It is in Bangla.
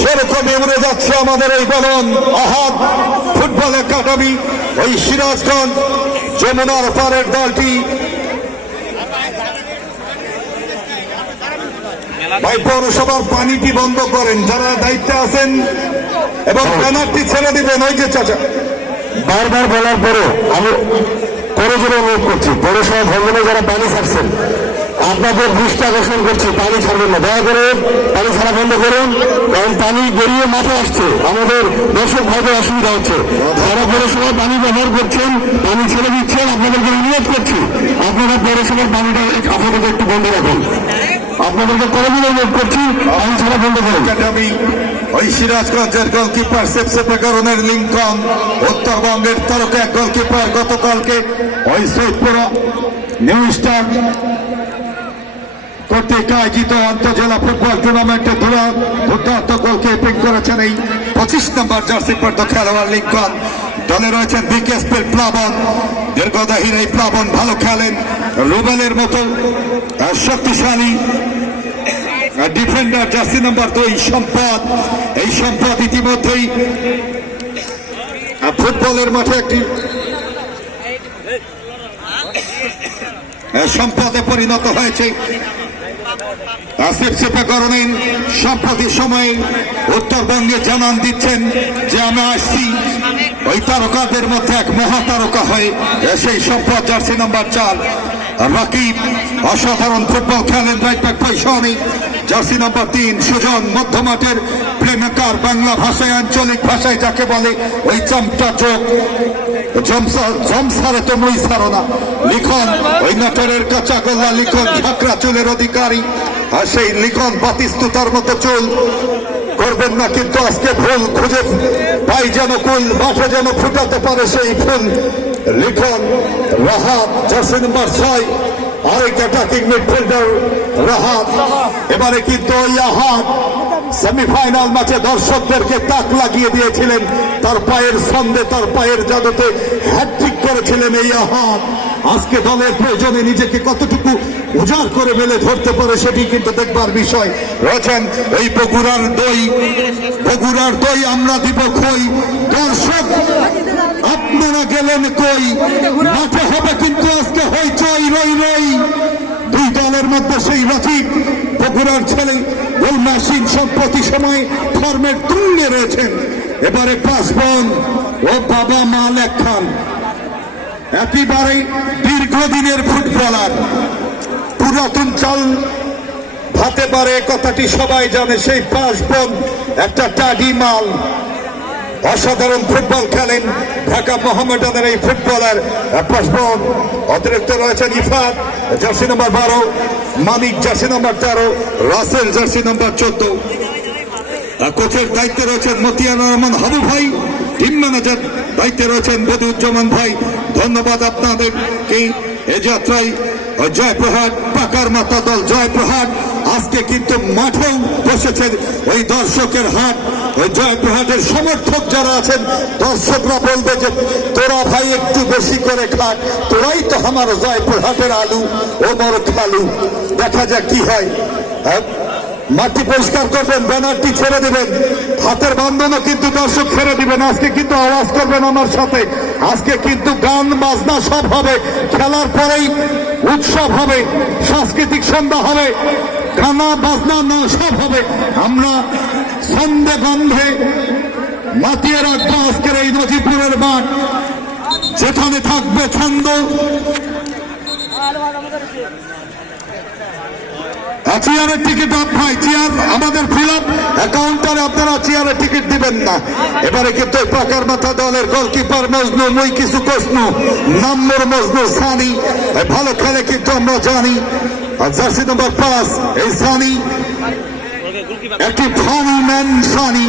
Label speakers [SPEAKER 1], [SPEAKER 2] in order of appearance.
[SPEAKER 1] সেরকম যাচ্ছে আমাদের এই বলন ফুটবল একাডেমি, ওই সিরাজগঞ্জ যমুনার পারের দলটি। ভাই, পৌরসভার পানিটি বন্ধ করেন, যারা দায়িত্বে আছেন এবং ব্যানারটি ছেড়ে দিবেন, ওই যে চাচা।
[SPEAKER 2] বারবার বলার পরে আমি করে জোরে অনুরোধ করছি পৌরসভা ভবনে যারা পানি ছাড়ছেন আপনাদের দৃষ্টি আকর্ষণ করছি, পানি ছাড়বেন না। দয়া করে পানি ছাড়া বন্ধ করুন, কারণ পানি গড়িয়ে মাঠে আসছে। আমাদের দর্শক ভাইদের অসুবিধা হচ্ছে। যারা পৌরসভায় পানি ব্যবহার করছেন, পানি ছেড়ে দিচ্ছেন, আপনাদেরকে অনুরোধ করছি, আপনারা পৌরসভার পানিটা আপনাদের একটু বন্ধ রাখুন। আপনাদেরকে করে অনুরোধ করছি, পানি ছাড়া বন্ধ করুন।
[SPEAKER 1] ওই সিরাজগঞ্জের গোলকিপার সেপসেপে কারণের লিঙ্কন উত্তরবঙ্গের তারকা গোলকিপার গতকালকে ওই সৈয়দপুর নিউ স্টার কর্তৃক আয়োজিত আন্তজেলা ফুটবল টুর্নামেন্টে ধরা দুর্দান্ত গোলকিপিং করেছেন এই পঁচিশ নম্বর জার্সি পর্দ খেলোয়াড় লিঙ্কন। দলে রয়েছেন বিকেএসপির প্লাবন। দীর্ঘদাহীর এই প্লাবন ভালো খেলেন রুবেলের মতো শক্তিশালী ডিফেন্ডার জার্সি নাম্বার দুই সম্পদ। এই সম্পদ ইতিমধ্যেই ফুটবলের মাঠে একটি সম্পদে পরিণত হয়েছে। আসিফ চেপে করেন সম্প্রতি সময়ে উত্তরবঙ্গে জানান দিচ্ছেন যে আমি আসছি। ওই তারকাদের মধ্যে এক মহাতারকা হয়ে সেই সম্পদ জার্সি নাম্বার চার, রাকিব, অসাধারণ ফুটবল খেলেন রাইট ব্যাক পয়সনে জার্সি নাম্বার তিন, সুজন, মধ্যমাঠের প্লেমেকার বাংলা ভাষায়, আঞ্চলিক ভাষায় যাকে বলে, ওই চামটা চোখ। জমসারে তো মই সারো না। লিখন, ওই নাটোরের কাঁচা গোল্লা লিখন, ঝাঁকড়া চুলের অধিকারী। আর সেই লিখন বাতিস্তুতার মতো চুল। করবেন না কিন্তু আজকে ফুল খুঁজে পাই যেন কুল, মাঠে যেন ফুটাতে পারে সেই ফুল। লিখন, রাহাত জার্সি নাম্বার ছয় আরেক অ্যাটাকিং মিডফিল্ডার রাহাত। এবারে কিন্তু ওই আহাত। সেমিফাইনাল ম্যাচে দর্শকদেরকে তাক লাগিয়ে দিয়েছিলেন। তার পায়ের ছন্দে, তার পায়ের জাদুতে হ্যাট্রিক করেছিলেন এই আহাত। আজকে দলের প্রয়োজনে নিজেকে কতটুকু উজাড় করে মেলে ধরতে পারে সেটি কিন্তু দেখবার বিষয়। রয়েছেন এই বগুড়ার দই। বগুড়ার দই আমরা দিব খই। দর্শক, আপনারা গেলেন কই? মাঠে হবে কিন্তু আজকে হইচই, রই রই। মধ্যে সেই রাফিক, বগুড়ার ছেলে মেশিন সম্প্রতি সময় ফর্মের তুঙ্গে রয়েছেন। এবারে পাসবন ও বাবা মালেক খান একেবারে দীর্ঘদিনের ফুটবলার। পুরাতন চাল ভাতে পারে, কথাটি সবাই জানে, সেই পাসবন একটা টাডি মাল। অসাধারণ ফুটবল খেলেন ঢাকা মোহামেডানের এই ফুটবলার। পাসবন অতিরিক্ত রয়েছেন ইফাত জার্সি নম্বর বারো, মানিক, জার্সি নম্বর তেরো, রাসেল, জার্সি নম্বর চোদ্দ। কোচের দায়িত্বে রয়েছেন মতিয়ানুর রহমান হাবু ভাই টিম ম্যানেজার দায়িত্বে রয়েছেন বদিউজ্জামান ভাই। ধন্যবাদ আপনাদেরকে এ যাত্রায়। জয়প্রহাট পাকার মাতা দল জয়প্রহাট আজকে কিন্তু মাঠেও বসেছেন ওই দর্শকের হাট। জয়প্রহাটের সমর্থক যারা আছেন, দর্শকরা বলবে যে, তোরা ভাই একটু বেশি করে খাট তোরাই তো আমার জয়প্রহাটের আলু ও বড় খালু। দেখা যাক কি হয়। হ্যাঁ? মাটি পরিষ্কার করবেন, ব্যানারটি ছেড়ে দিবেন। হাতের বন্ধনও কিন্তু দর্শক ছেড়ে দিবেন। আজকে কিন্তু আওয়াজ করবেন আমার সাথে। আজকে কিন্তু গান, বাজনা সব হবে। খেলার পরেই উৎসব হবে। সাংস্কৃতিক সন্ধ্যা হবে। গানা বাজনা না, সব হবে। আমরা সন্ধে গন্ধে মাতিয়ে রাখব আজকের এই নজিপুরের মাঠ যেখানে থাকবে ছন্দ। চেয়ারের টিকিট আপ চেয়ার আমাদের ফিল আপ অ্যাকাউন্টারে আপনারা চেয়ারের টিকিট দিবেন না। এবারে কিন্তু পাকার মাথা দলের গোলকিপার মজনু, মুই কিছু কসনু নম্বর মজনু, সানি। ভালো খেলে কিন্তু আমরা জানি। আর জার্সি নম্বর পাঁচ এই সানি। একটি ফানি ম্যান সানি।